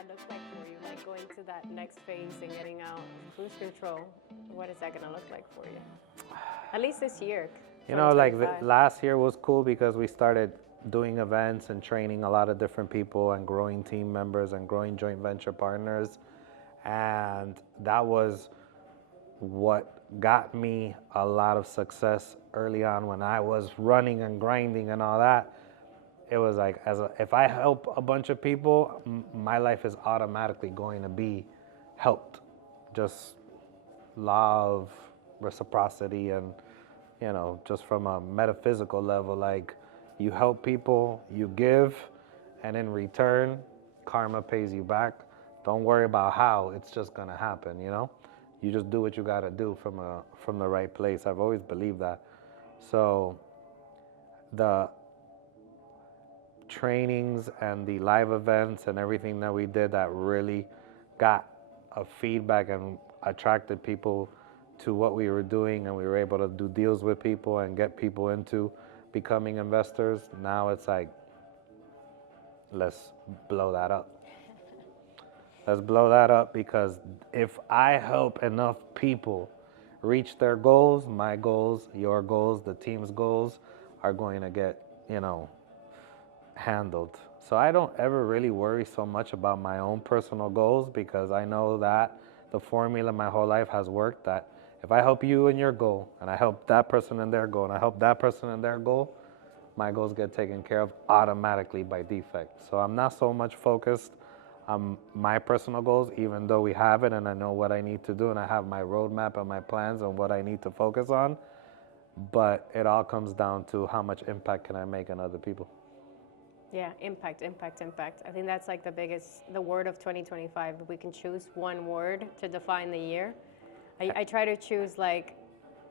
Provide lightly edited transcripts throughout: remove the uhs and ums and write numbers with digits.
that look like for you? Like going to that next phase and getting out of cruise control. What is that going to look like for you? At least this year. You know, like 2025. last year was cool because we started doing events and training a lot of different people and growing team members and growing joint venture partners. And that was what got me a lot of success early on when I was running and grinding and all that. It was like, if I help a bunch of people, my life is automatically going to be helped. Just love, reciprocity, and just from a metaphysical level, like you help people, you give, and in return, karma pays you back. Don't worry about how, it's just gonna happen, You just do what you gotta do from the right place. I've always believed that. So the trainings and the live events and everything that we did that really got a feedback and attracted people to what we were doing, and we were able to do deals with people and get people into becoming investors. Now it's like, let's blow that up. Let's blow that up, because if I help enough people reach their goals, my goals, your goals, the team's goals are going to get, handled. So I don't ever really worry so much about my own personal goals, because I know that the formula my whole life has worked, that if I help you in your goal, and I help that person in their goal, and I help that person in their goal, my goals get taken care of automatically by defect. So I'm not so much focused on my personal goals, even though we have it and I know what I need to do and I have my roadmap and my plans and what I need to focus on. But it all comes down to how much impact can I make on other people. Yeah, impact. I think that's like the word of 2025. If we can choose one word to define the year, I try to choose like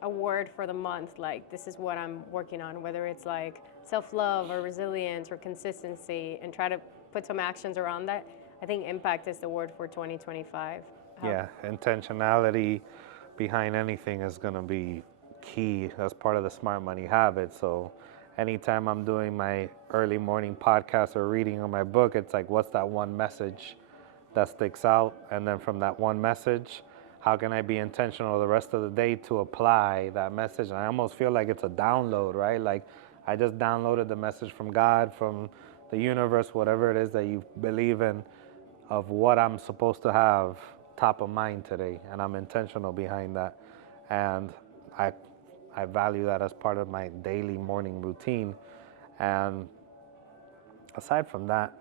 a word for the month. Like, this is what I'm working on, whether it's like self-love or resilience or consistency, and try to put some actions around that. I think impact is the word for 2025. Yeah, intentionality behind anything is going to be key. That's part of the smart money habit. So anytime I'm doing my early morning podcast or reading on my book, it's like, what's that one message that sticks out? And then from that one message, how can I be intentional the rest of the day to apply that message? And I almost feel like it's a download, right? Like I just downloaded the message from God, from the universe, whatever it is that you believe in, of what I'm supposed to have top of mind today. And I'm intentional behind that. And I value that as part of my daily morning routine. And aside from that,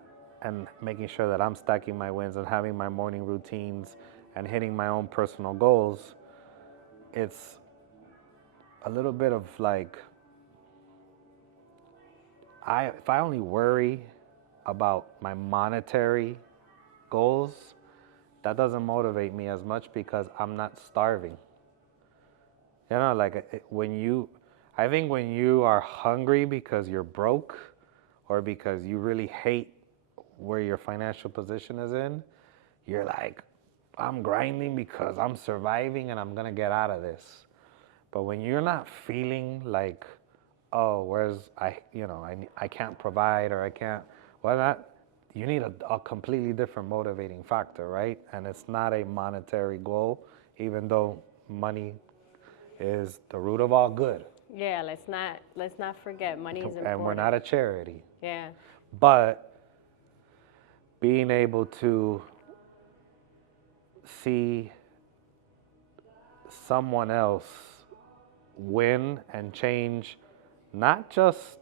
and making sure that I'm stacking my wins and having my morning routines and hitting my own personal goals, it's a little bit of like, if I only worry about my monetary goals, that doesn't motivate me as much, because I'm not starving. Like I think when you are hungry because you're broke, or because you really hate where your financial position is in, you're like, I'm grinding because I'm surviving and I'm gonna get out of this. But when you're not feeling like, oh, I can't provide, or I can't, you need a completely different motivating factor, right? And it's not a monetary goal, even though money is the root of all good. Yeah, let's not forget, money is important. And we're not a charity. Yeah. But being able to see someone else win and change not just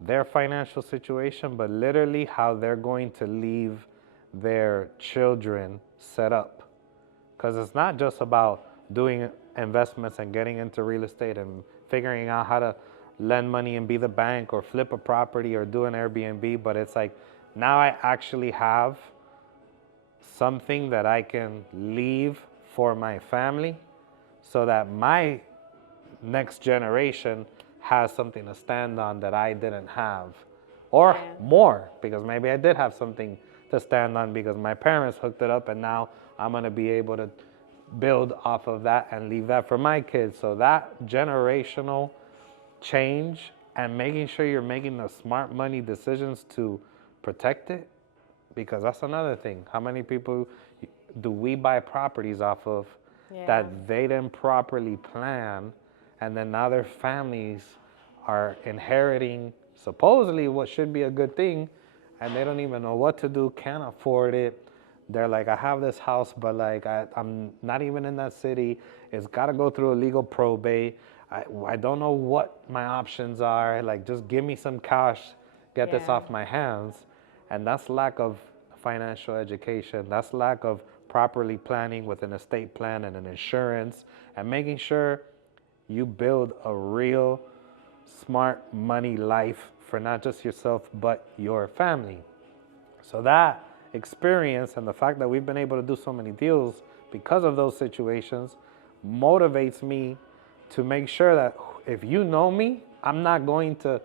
their financial situation, but literally how they're going to leave their children set up. Because it's not just about doing investments and getting into real estate and figuring out how to lend money and be the bank or flip a property or do an Airbnb, but it's like, now I actually have something that I can leave for my family, so that my next generation has something to stand on that I didn't have, or more, because maybe I did have something to stand on because my parents hooked it up, and now I'm going to be able to build off of that and leave that for my kids. So that generational change and making sure you're making the smart money decisions to protect it Because that's another thing. How many people do we buy properties off of Yeah. that they didn't properly plan, and then now their families are inheriting supposedly what should be a good thing, and they don't even know what to do, can't afford it. They're like, I have this house, but like I'm not even in that city. It's got to go through a legal probate. I don't know what my options are. Like, just give me some cash, get this Yeah. off my hands. And that's lack of financial education. That's lack of properly planning with an estate plan and an insurance, and making sure you build a real smart money life for not just yourself, but your family. So that experience and the fact that we've been able to do so many deals because of those situations motivates me to make sure that if you know me, I'm not going to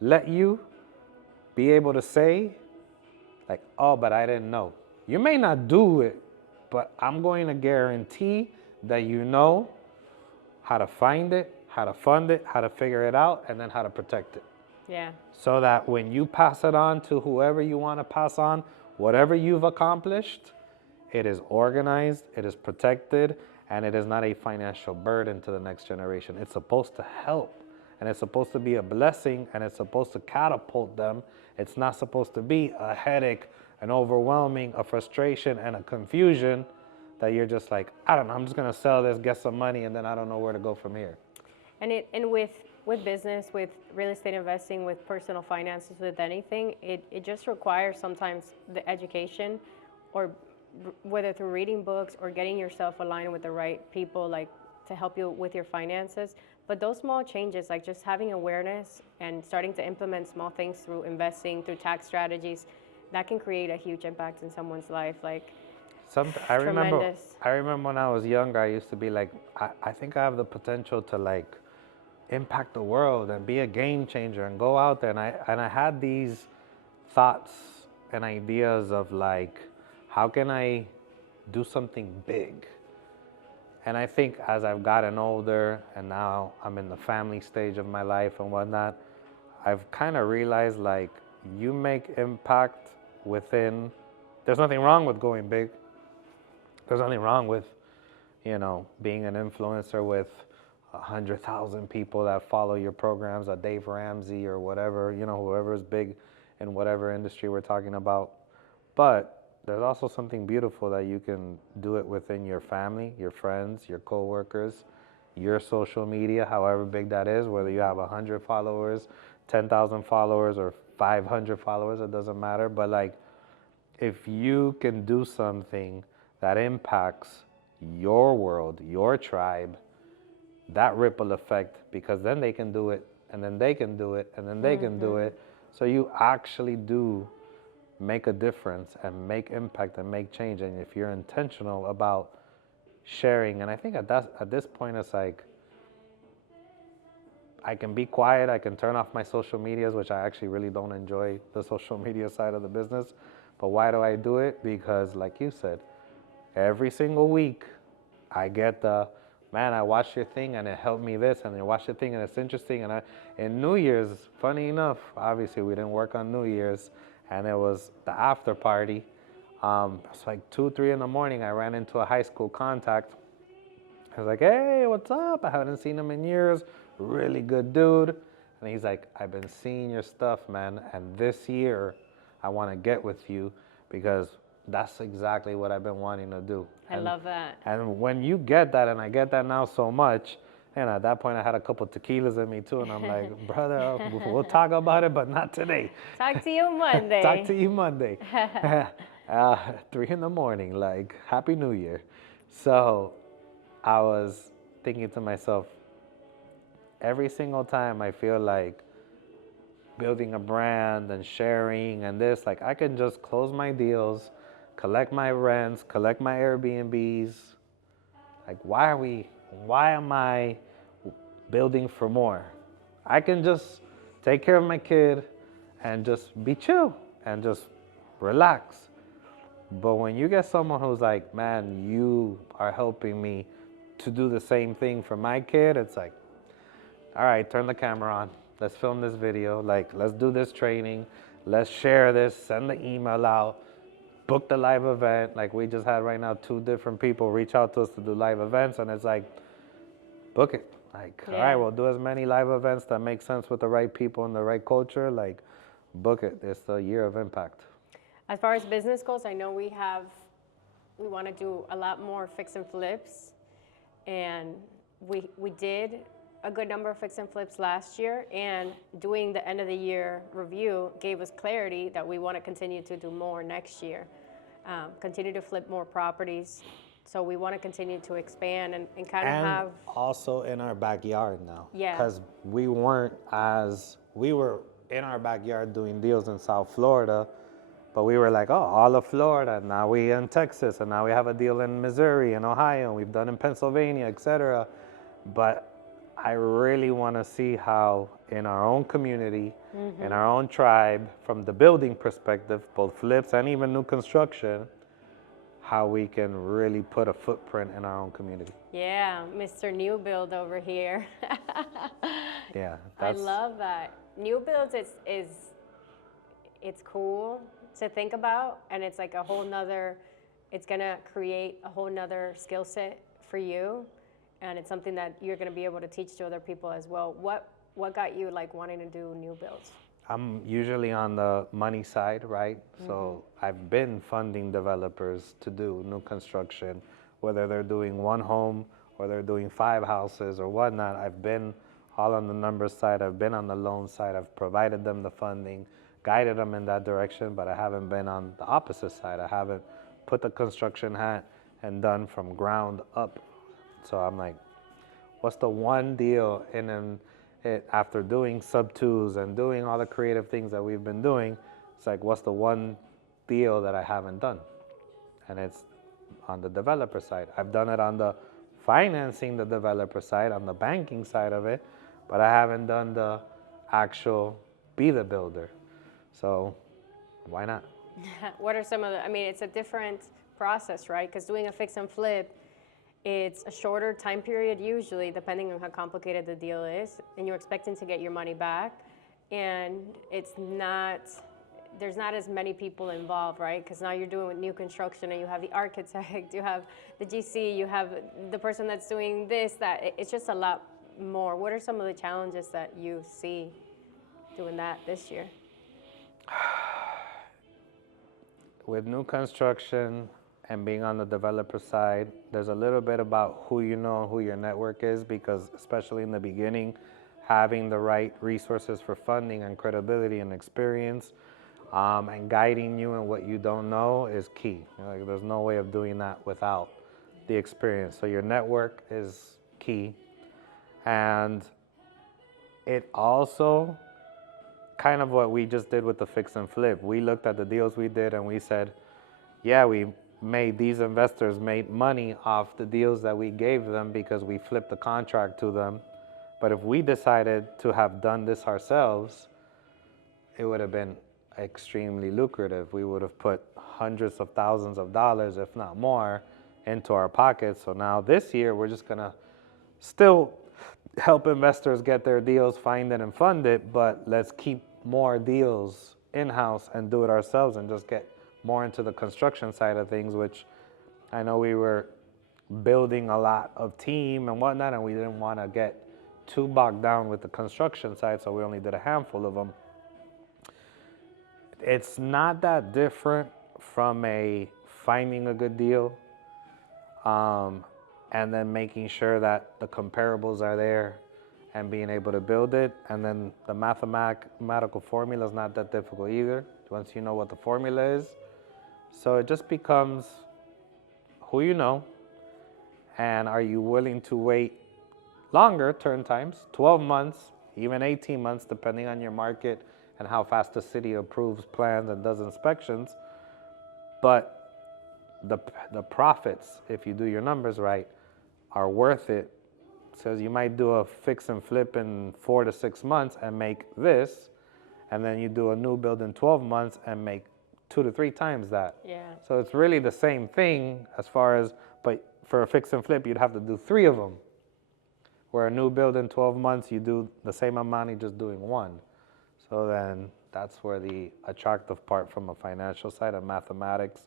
let you be able to say, like, oh, but I didn't know. You may not do it, but I'm going to guarantee that you know how to find it, how to fund it, how to figure it out, and then how to protect it. Yeah. So that when you pass it on to whoever you want to pass on, whatever you've accomplished, it is organized, it is protected, and it is not a financial burden to the next generation. It's supposed to help, and it's supposed to be a blessing, and it's supposed to catapult them. It's not supposed to be a headache, an overwhelming, a frustration, and a confusion that you're just like, I don't know, I'm just going to sell this, get some money, and then I don't know where to go from here. And with business, with real estate investing, with personal finances, with anything, it just requires sometimes the education, or whether through reading books or getting yourself aligned with the right people, like to help you with your finances. But those small changes, like just having awareness and starting to implement small things through investing, through tax strategies, that can create a huge impact in someone's life. Like, I remember, tremendous. I remember when I was younger, I used to be like, I think I have the potential to like impact the world and be a game changer and go out there. And I had these thoughts and ideas of like, how can I do something big? And I think as I've gotten older and now I'm in the family stage of my life and whatnot, I've kind of realized like you make impact within, there's nothing wrong with going big. There's nothing wrong with, being an influencer with 100,000 people that follow your programs, a Dave Ramsey or whatever, whoever is big in whatever industry we're talking about. But there's also something beautiful that you can do it within your family, your friends, your coworkers, your social media, however big that is, whether you have 100 followers, 10,000 followers, or 500 followers, it doesn't matter. But like, if you can do something that impacts your world, your tribe, that ripple effect, because then they can do it, and then they can do it, and then they can do it. So you actually do make a difference and make impact and make change. And if you're intentional about sharing, and I think at this point, it's like, I can be quiet, I can turn off my social medias, which I actually really don't enjoy the social media side of the business. But why do I do it? Because like you said, every single week I get the, man, I watched your thing and it helped me this, and I watched your thing and it's interesting. And in New Year's, funny enough, obviously we didn't work on New Year's, and it was the after party. It's like 2, 3 in the morning. I ran into a high school contact. I was like, hey, what's up? I haven't seen him in years. Really good dude. And he's like, I've been seeing your stuff, man. And this year, I want to get with you because that's exactly what I've been wanting to do. I love that. And when you get that, and I get that now so much, and at that point I had a couple tequilas in me too, and I'm like, brother, we'll talk about it, but not today. Talk to you Monday. Talk to you Monday. 3 in the morning, like, Happy New Year. So I was thinking to myself, every single time I feel like building a brand and sharing and this, like, I can just close my deals, collect my rents, collect my Airbnbs. Like, why am I building for more? I can just take care of my kid and just be chill and just relax. But when you get someone who's like, man, you are helping me to do the same thing for my kid, it's like, all right, turn the camera on. Let's film this video. Like, let's do this training. Let's share this, send the email out. book the live event. Like we just had right now 2 different people reach out to us to do live events, and it's like, book it. Like, all right, we'll do as many live events that make sense with the right people and the right culture. Like, book it. It's the year of impact. As far as business goes, I know we want to do a lot more fix and flips, and we did a good number of fix and flips last year, and doing the end of the year review gave us clarity that we want to continue to do more next year, continue to flip more properties. So we want to continue to expand and kind of have. Also in our backyard now. Yeah. Because we were in our backyard doing deals in South Florida, but we were like, oh, all of Florida. Now we in Texas, and now we have a deal in Missouri and Ohio, and we've done in Pennsylvania, etc. But I really want to see how in our own community, in our own tribe, from the building perspective, both flips and even new construction, how we can really put a footprint in our own community. Yeah, Mr. New Build over here. Yeah, I love that. New builds it's cool to think about, and it's like it's gonna create a whole nother skill set for you, and it's something that you're gonna be able to teach to other people as well. What got you like wanting to do new builds? I'm usually on the money side, right? So I've been funding developers to do new construction, whether they're doing 1 home or they're doing 5 houses or whatnot. I've been all on the numbers side. I've been on the loan side. I've provided them the funding, guided them in that direction, but I haven't been on the opposite side. I haven't put the construction hat and done from ground up. So I'm like, what's the one deal after doing sub-twos and doing all the creative things that we've been doing, it's like, what's the one deal that I haven't done? And it's on the developer side. I've done it on the financing the developer side, on the banking side of it, but I haven't done the actual be the builder. So why not? What are some of it's a different process, right? Because doing a fix and flip, it's a shorter time period usually, depending on how complicated the deal is, and you're expecting to get your money back, and there's not as many people involved, right? Because now you're doing new construction, and you have the architect, you have the GC, you have the person that's doing this, that. It's just a lot more. What are some of the challenges that you see doing that this year? With new construction and being on the developer side, there's a little bit about who you know and who your network is, because especially in the beginning, having the right resources for funding and credibility and experience, and guiding you in what you don't know is key. Like, there's no way of doing that without the experience. So your network is key. And it also, kind of what we just did with the fix and flip, we looked at the deals we did and we said, yeah, these investors made money off the deals that we gave them because we flipped the contract to them. But if we decided to have done this ourselves, it would have been extremely lucrative. We would have put hundreds of thousands of dollars, if not more, into our pockets. So now this year, we're just gonna still help investors get their deals, find it and fund it, but let's keep more deals in-house and do it ourselves and just get more into the construction side of things, which I know we were building a lot of team and whatnot, and we didn't want to get too bogged down with the construction side, so we only did a handful of them. It's not that different from finding a good deal, and then making sure that the comparables are there and being able to build it. And then the mathematical formula is not that difficult either, once you know what the formula is. So it just becomes who you know, and are you willing to wait longer turn times, 12 months, even 18 months, depending on your market and how fast the city approves plans and does inspections. But the profits, if you do your numbers right, are worth it. So you might do a fix and flip in 4 to 6 months and make this, and then you do a new build in 12 months and make 2 to 3 times that. Yeah. So it's really the same thing as far as, but for a fix and flip, you'd have to do 3 of them. Where a new build in 12 months, you do the same amount, you're just doing 1. So then that's where the attractive part from a financial side and mathematics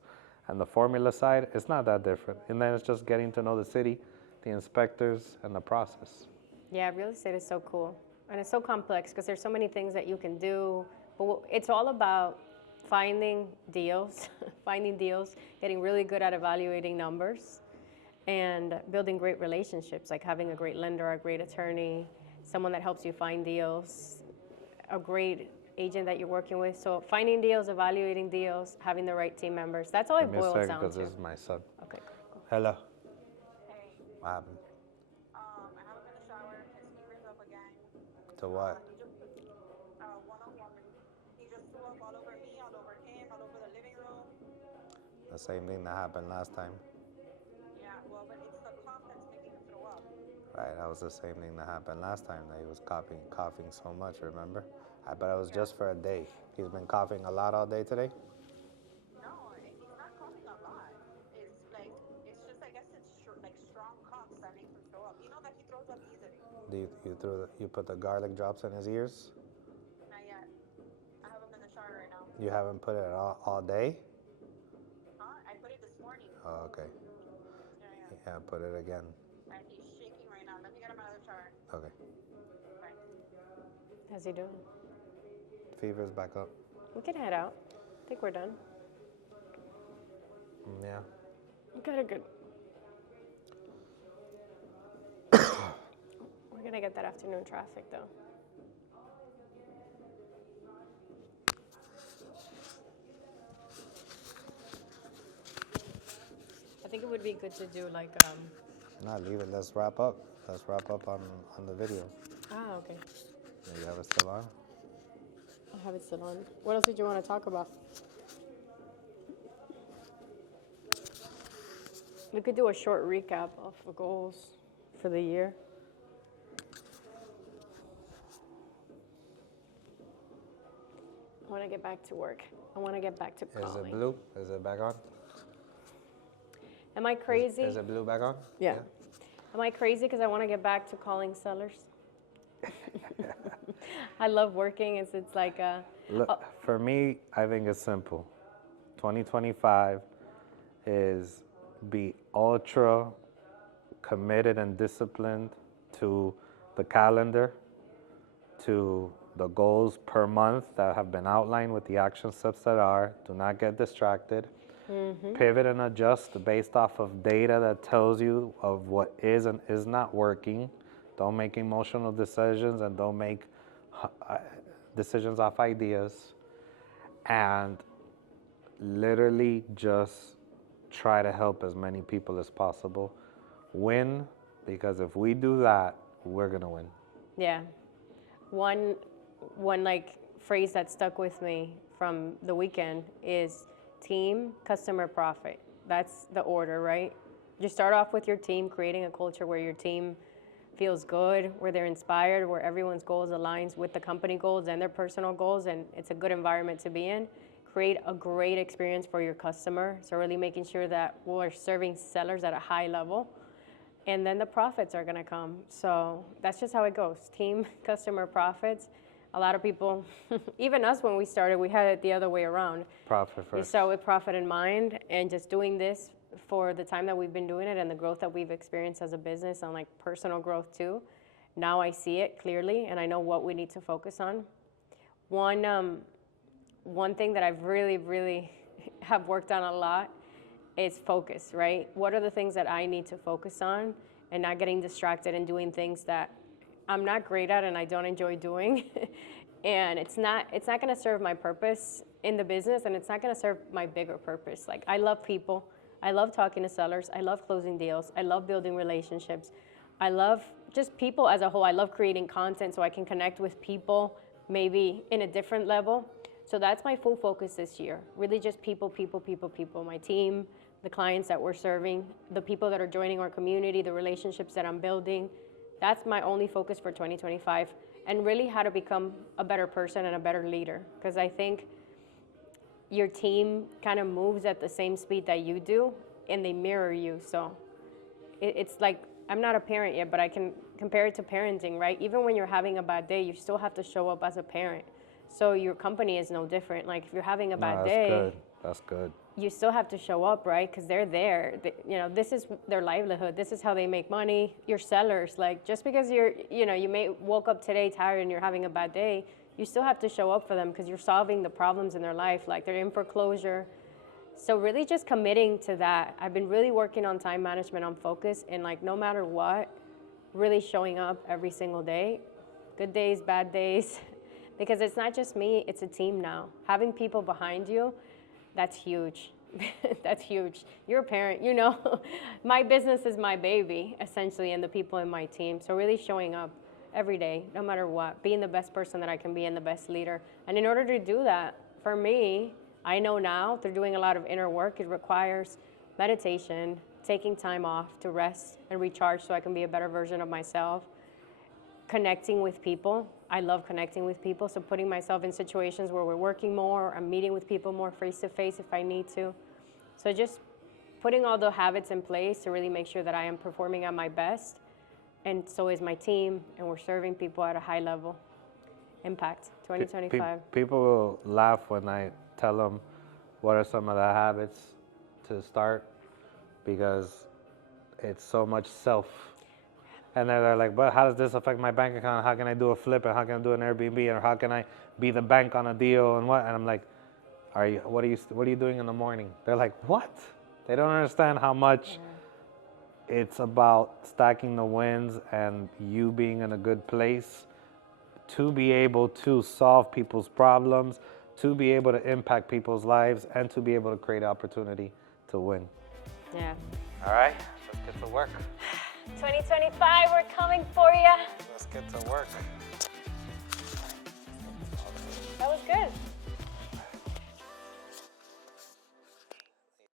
and the formula side, it's not that different. And then it's just getting to know the city, the inspectors, and the process. Yeah, real estate is so cool. And it's so complex because there's so many things that you can do. But it's all about finding deals, finding deals, getting really good at evaluating numbers, and building great relationships, like having a great lender, a great attorney, someone that helps you find deals, a great agent that you're working with. So finding deals, evaluating deals, having the right team members. That's all Give it me a boils second down because to. this is my son. Okay, cool. Hello. Hey, What happened? I haven't been in the shower. His fever's up again. To what? He just one-on-one. He just threw up all over me, all over him, all over the living room. The same thing that happened last time. Yeah, well, but it's the cough that's making him throw up. Right, that was the same thing that happened last time. That he was coughing so much, remember? But it was just for a day. He's been coughing a lot all day today? No, he's not coughing a lot. It's just, I guess it's like strong coughs that makes him throw up. You know that he throws up easily. You put the garlic drops in his ears? Not yet. I haven't been in the shower right now. You haven't put it all day? Huh? I put it this morning. Oh, okay. Yeah. Yeah, put it again. And he's shaking right now. Let me get him out of the shower. Okay. Bye. How's he doing? Fever's back up. We can head out. I think we're done. Yeah. We got a good. We're gonna get that afternoon traffic though. I think it would be good to do like Nah, leave it. Let's wrap up. Let's wrap up on the video. okay. You have it still on? I have it still on. What else did you want to talk about? We could do a short recap of the goals for the year. I want to get back to work. I want to get back to calling. Is it blue? Is it back on? Am I crazy? Is it blue back on? Yeah. Am I crazy because I want to get back to calling sellers? I love working. It's like a... Look, for me, I think it's simple. 2025 is be ultra committed and disciplined to the calendar, to the goals per month that have been outlined with the action steps that are. Do not get distracted. Pivot and adjust based off of data that tells you of what is and is not working. Don't make emotional decisions and don't make decisions off ideas. And literally just try to help as many people as possible. Win, because if we do that, we're gonna win. Yeah. One like phrase that stuck with me from the weekend is team, customer, profit. That's the order, right? You start off with your team, creating a culture where your team feels good, where they're inspired, where everyone's goals aligns with the company goals and their personal goals, and it's a good environment to be in. Create a great experience for your customer. So really making sure that we're serving sellers at a high level, and then the profits are gonna come. So that's just how it goes. Team, customer, profits. A lot of people, even us when we started, we had it the other way around. Profit You first. start with profit in mind and just doing this for the time that we've been doing it and the growth that we've experienced as a business and like personal growth too. Now I see it clearly and I know what we need to focus on. One thing that I've really have worked on a lot is focus, right? What are the things that I need to focus on and not getting distracted and doing things that I'm not great at and I don't enjoy doing. And it's not gonna serve my purpose in the business, and it's not gonna serve my bigger purpose. Like, I love people. I love talking to sellers. I love closing deals. I love building relationships. I love just people as a whole. I love creating content so I can connect with people maybe in a different level. So that's my full focus this year. Really just people. My team, the clients that we're serving, the people that are joining our community, the relationships that I'm building. That's my only focus for 2025, and really how to become a better person and a better leader. Because I think your team kind of moves at the same speed that you do, and they mirror you. So it's like, I'm not a parent yet, but I can compare it to parenting, right? Even when you're having a bad day, you still have to show up as a parent. So your company is no different. Like if you're having a No, bad that's day, good. That's good. you still have to show up, right? Because they're there. This is their livelihood. This is how they make money. You're sellers. Like just because you may woke up today tired and you're having a bad day, you still have to show up for them because you're solving the problems in their life. Like they're in foreclosure. So really just committing to that. I've been really working on time management, on focus, and like no matter what, really showing up every single day. Good days, bad days. Because it's not just me, it's a team now. Having people behind you, that's huge. That's huge. You're a parent, My business is my baby, essentially, and the people in my team. So really showing up every day, no matter what, being the best person that I can be and the best leader. And in order to do that, for me, I know now through doing a lot of inner work, it requires meditation, taking time off to rest and recharge so I can be a better version of myself, connecting with people. I love connecting with people, so putting myself in situations where we're working more, I'm meeting with people more face-to-face if I need to. So just putting all the habits in place to really make sure that I am performing at my best, and so is my team, and we're serving people at a high level. Impact, 2025. People will laugh when I tell them what are some of the habits to start, because it's so much self. And then they're like, but how does this affect my bank account? How can I do a flip? And how can I do an Airbnb? Or how can I be the bank on a deal? And what? And I'm like, what are you doing in the morning? They're like, what? They don't understand how much it's about stacking the wins and you being in a good place to be able to solve people's problems, to be able to impact people's lives, and to be able to create opportunity to win. Yeah. All right, let's get to work. 2025, we're coming for you. Let's get to work. That was good.